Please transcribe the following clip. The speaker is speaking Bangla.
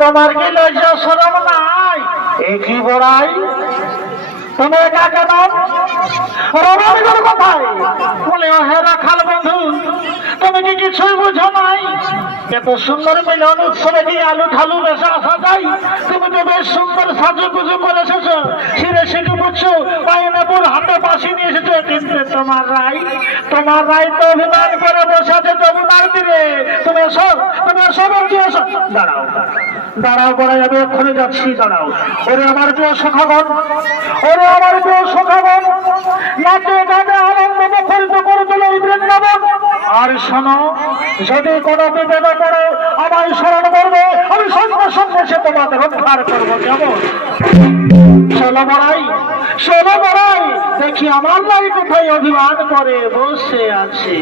তোমার কি লজ্জা শরম নাই? একই বড়াই তুমি কাকে নাম রমানিগর কোথায় বলে হে রাখাল বন্ধু, তুমি কি কিছুই বুঝো নাই? এত সুন্দর মিলন উৎসবে কি আলু ঢালু বেশে আসা যায়? তুমি তো বেশ সুন্দর সাজুগুজু করে এসেছো, ছিঁড়ে ছিটে বুঝছো, পাইনাপুর হাতে বাসি নিয়ে এসেছো, কিন্তু তোমার রাই তো অভিমান করে বসে আছে যমুনার তীরে। তুমি এসো বলছি, এসো। দাঁড়াও বড়াই, আমি এক্ষুনি যাচ্ছি, দাঁড়াও। ওরে আমার প্রিয় সখাগণ, নাচে গানে আনন্দ মুখরিত করে তোলে এই বৃন্দাবন। আর শোনো, যদি কোনো বিপদে পড়ে আমায় স্মরণ করবে, আমি সঙ্গে সঙ্গে সে তোমাদের উদ্ধার করবো। কেমন? চলো বড়াই, দেখি আমার লাই কোথায় অভিমান করে বসে আছে।